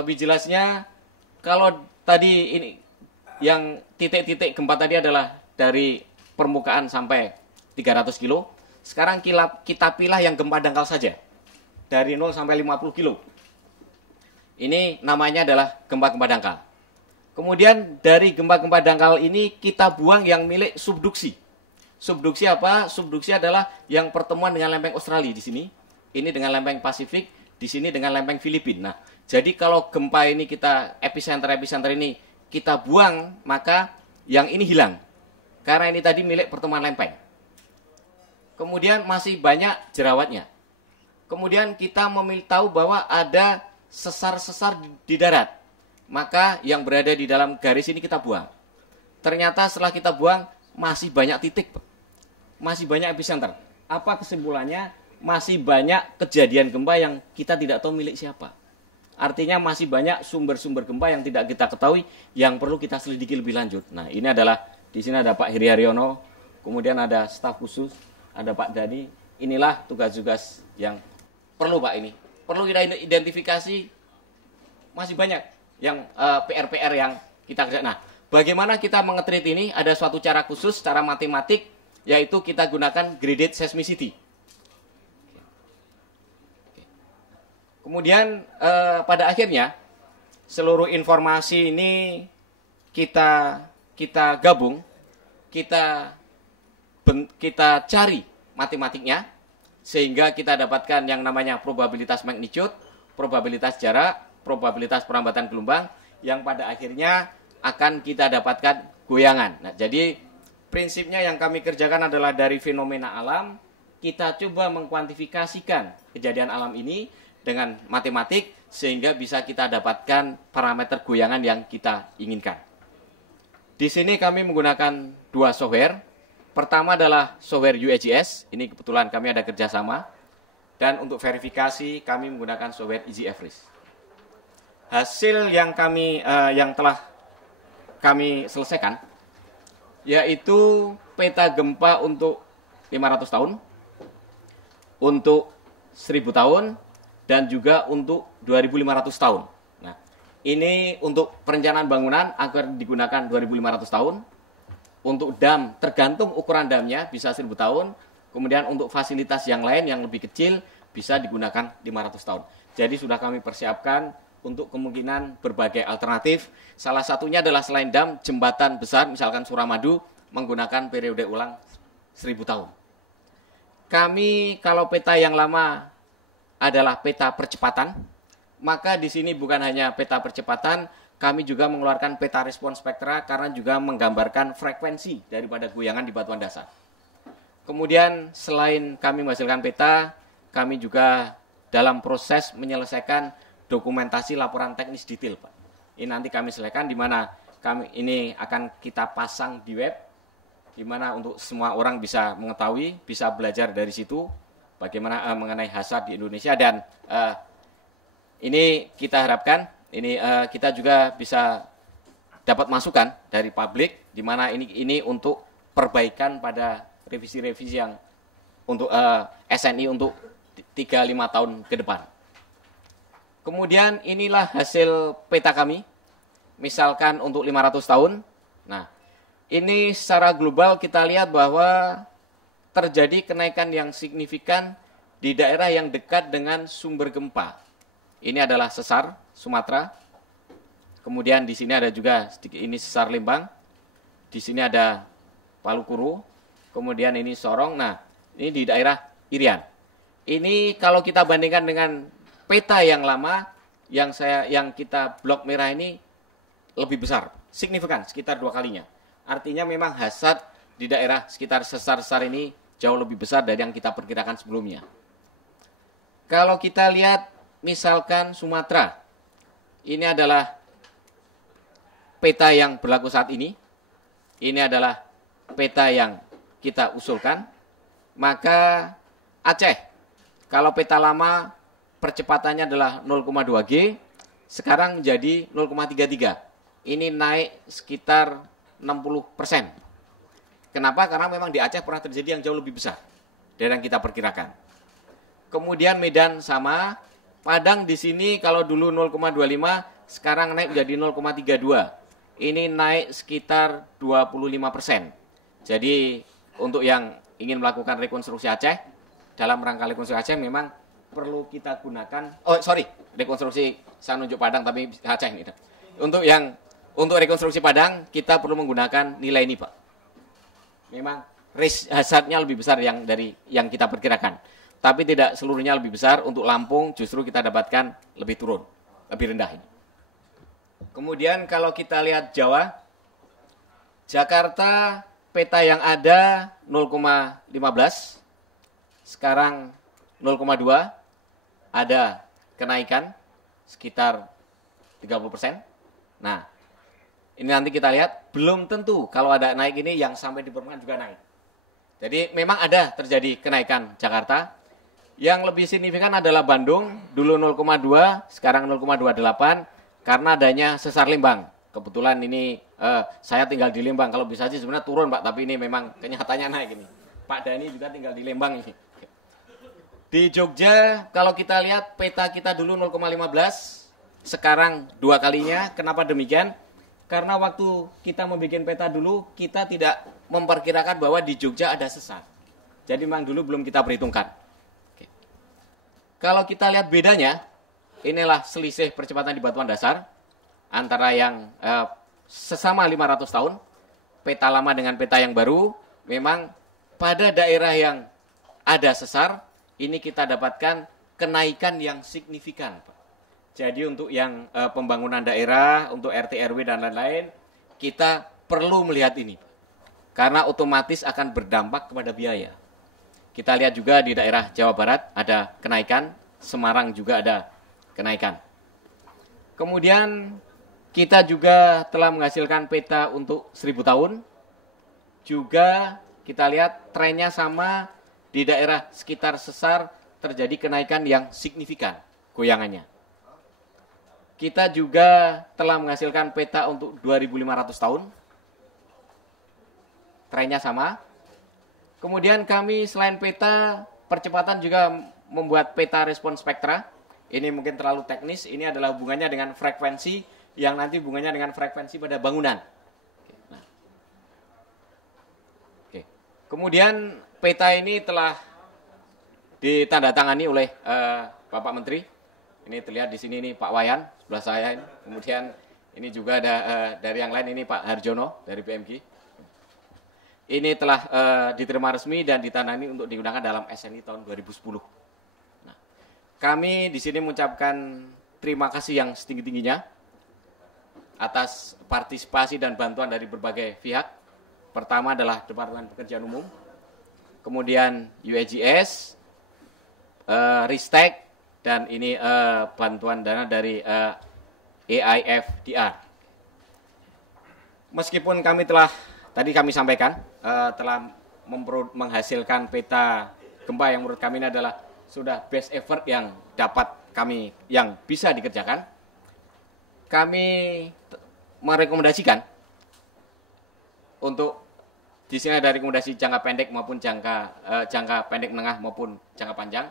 lebih jelasnya, kalau tadi ini yang titik-titik gempa tadi adalah dari permukaan sampai 300 kilo. Sekarang kita pilih yang gempa dangkal saja. Dari 0 sampai 50 kilo. Ini namanya adalah gempa-gempa dangkal. Kemudian dari gempa-gempa dangkal ini kita buang yang milik subduksi. Subduksi apa? Subduksi adalah yang pertemuan dengan lempeng Australia di sini. Ini dengan lempeng Pasifik, di sini dengan lempeng Filipina. Nah, jadi kalau gempa ini kita epicenter ini kita buang, maka yang ini hilang. Karena ini tadi milik pertemuan lempeng. Kemudian masih banyak jerawatnya. Kemudian kita tahu bahwa ada sesar-sesar di darat. Maka yang berada di dalam garis ini kita buang. Ternyata setelah kita buang, masih banyak titik. Masih banyak epicenter. Apa kesimpulannya? Masih banyak kejadian gempa yang kita tidak tahu milik siapa. Artinya masih banyak sumber-sumber gempa yang tidak kita ketahui, yang perlu kita selidiki lebih lanjut. Nah, ini adalah, di sini ada Pak Heri Haryono, kemudian ada staf khusus, ada Pak Dani. Inilah tugas-tugas yang perlu, Pak, ini. Perlu kita identifikasi, masih banyak yang PR-PR yang kita kerjakan. Nah, bagaimana kita mengetrit ini? Ada suatu cara khusus, cara matematik, yaitu kita gunakan graded seismicity. Kemudian pada akhirnya seluruh informasi ini kita gabung, kita cari matematiknya, sehingga kita dapatkan yang namanya probabilitas magnitude, probabilitas jarak, probabilitas perambatan gelombang, yang pada akhirnya akan kita dapatkan goyangan. Nah, jadi prinsipnya yang kami kerjakan adalah dari fenomena alam, kita coba mengkuantifikasikan kejadian alam ini dengan matematik, sehingga bisa kita dapatkan parameter goyangan yang kita inginkan. Di sini kami menggunakan dua software. Pertama adalah software UAGS, ini kebetulan kami ada kerjasama. Dan untuk verifikasi kami menggunakan software Easy Average. Hasil yang telah kami selesaikan, yaitu peta gempa untuk 500 tahun, untuk 1000 tahun, dan juga untuk 2500 tahun. Nah, ini untuk perencanaan bangunan agar digunakan 2500 tahun. Untuk dam, tergantung ukuran damnya, bisa 1000 tahun. Kemudian untuk fasilitas yang lain yang lebih kecil, bisa digunakan 500 tahun. Jadi sudah kami persiapkan untuk kemungkinan berbagai alternatif. Salah satunya adalah selain dam, jembatan besar, misalkan Suramadu, menggunakan periode ulang 1000 tahun. Kami, kalau peta yang lama adalah peta percepatan, maka di sini bukan hanya peta percepatan, kami juga mengeluarkan peta respons spektra karena juga menggambarkan frekuensi daripada goyangan di batuan dasar. Kemudian selain kami menghasilkan peta, kami juga dalam proses menyelesaikan dokumentasi laporan teknis detail, Pak. Ini nanti kami selesaikan, di mana kami ini akan kita pasang di web, di mana untuk semua orang bisa mengetahui, bisa belajar dari situ bagaimana mengenai hazard di Indonesia. Dan ini kita harapkan ini kita juga bisa dapat masukan dari publik, di mana ini untuk perbaikan pada revisi-revisi yang untuk SNI untuk 3-5 tahun ke depan. Kemudian inilah hasil peta kami, misalkan untuk 500 tahun. Nah, ini secara global kita lihat bahwa terjadi kenaikan yang signifikan di daerah yang dekat dengan sumber gempa. Ini adalah sesar Sumatera. Kemudian di sini ada juga ini sesar Lembang. Di sini ada Palukuru. Kemudian ini Sorong. Nah, ini di daerah Irian. Ini kalau kita bandingkan dengan peta yang lama, yang kita blok merah ini lebih besar, signifikan, sekitar 2 kalinya. Artinya memang hazard di daerah sekitar sesar-sesar ini jauh lebih besar dari yang kita perkirakan sebelumnya. Kalau kita lihat misalkan Sumatera, ini adalah peta yang berlaku saat ini. Ini adalah peta yang kita usulkan. Maka Aceh, kalau peta lama percepatannya adalah 0,2 G, sekarang menjadi 0,33. Ini naik sekitar 60%. Kenapa? Karena memang di Aceh pernah terjadi yang jauh lebih besar dari yang kita perkirakan. Kemudian Medan sama, Padang di sini kalau dulu 0,25, sekarang naik menjadi 0,32. Ini naik sekitar 25%. Jadi untuk yang ingin melakukan rekonstruksi Aceh, dalam rangka rekonstruksi Aceh memang perlu kita gunakan, rekonstruksi saya nunjuk Padang tapi Aceh ini. Untuk rekonstruksi Padang kita perlu menggunakan nilai ini, Pak. Memang risk hazardnya lebih besar dari yang kita perkirakan. Tapi tidak seluruhnya lebih besar. Untuk Lampung justru kita dapatkan lebih turun, lebih rendah ini. Kemudian kalau kita lihat Jawa, Jakarta peta yang ada 0,15, sekarang 0,2, ada kenaikan sekitar 30%. Nah, ini nanti kita lihat, belum tentu kalau ada naik ini yang sampai di permukaan juga naik. Jadi memang ada terjadi kenaikan Jakarta. Yang lebih signifikan adalah Bandung, dulu 0,2, sekarang 0,28, karena adanya sesar Lembang. Kebetulan ini saya tinggal di Lembang, kalau bisa sih sebenarnya turun Pak, tapi ini memang kenyataannya naik ini. Pak Dhani juga tinggal di Lembang ini. Di Jogja, kalau kita lihat peta kita dulu 0,15, sekarang 2 kalinya. Kenapa demikian? Karena waktu kita membuat peta dulu, kita tidak memperkirakan bahwa di Jogja ada sesar. Jadi memang dulu belum kita perhitungkan. Kalau kita lihat bedanya, inilah selisih percepatan di batuan dasar antara yang sesama 500 tahun, peta lama dengan peta yang baru. Memang pada daerah yang ada sesar, ini kita dapatkan kenaikan yang signifikan. Jadi untuk yang pembangunan daerah, untuk RT RW dan lain-lain, kita perlu melihat ini. Karena otomatis akan berdampak kepada biaya. Kita lihat juga di daerah Jawa Barat ada kenaikan, Semarang juga ada kenaikan. Kemudian kita juga telah menghasilkan peta untuk 1000 tahun. Juga kita lihat trennya sama, di daerah sekitar sesar terjadi kenaikan yang signifikan goyangannya. Kita juga telah menghasilkan peta untuk 2500 tahun. Trennya sama. Kemudian kami selain peta, percepatan juga membuat peta respon spektra. Ini mungkin terlalu teknis, ini adalah hubungannya dengan frekuensi, yang nanti hubungannya dengan frekuensi pada bangunan. Kemudian peta ini telah ditandatangani oleh Bapak Menteri. Ini terlihat di sini, ini Pak Wayan, sebelah saya ini. Kemudian ini juga ada dari yang lain, ini Pak Harjono dari PMG. Ini telah diterima resmi dan ditandani untuk digunakan dalam SNI tahun 2010. Nah, kami di sini mengucapkan terima kasih yang setinggi-tingginya atas partisipasi dan bantuan dari berbagai pihak. Pertama adalah Departemen Pekerjaan Umum, kemudian UAGS, Ristek, dan ini bantuan dana dari AIFDR. Meskipun kami tadi kami sampaikan, telah menghasilkan peta gempa yang menurut kami ini adalah sudah best effort yang bisa dikerjakan. Kami merekomendasikan untuk di sini ada rekomendasi jangka pendek maupun jangka pendek menengah maupun jangka panjang.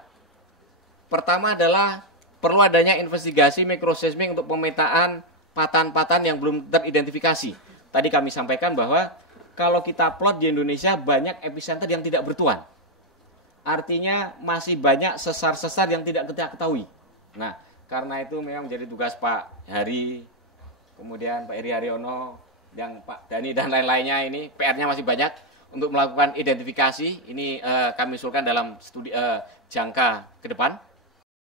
Pertama adalah perlu adanya investigasi mikroseismik untuk pemetaan patahan-patahan yang belum teridentifikasi. Tadi kami sampaikan bahwa kalau kita plot di Indonesia banyak epicenter yang tidak bertuan. Artinya masih banyak sesar-sesar yang tidak kita ketahui. Nah, karena itu memang menjadi tugas Pak Hari, kemudian Pak Eri Haryono, yang Pak Dhani dan lain-lainnya, ini PR-nya masih banyak untuk melakukan identifikasi. Ini kami usulkan dalam studi jangka ke depan.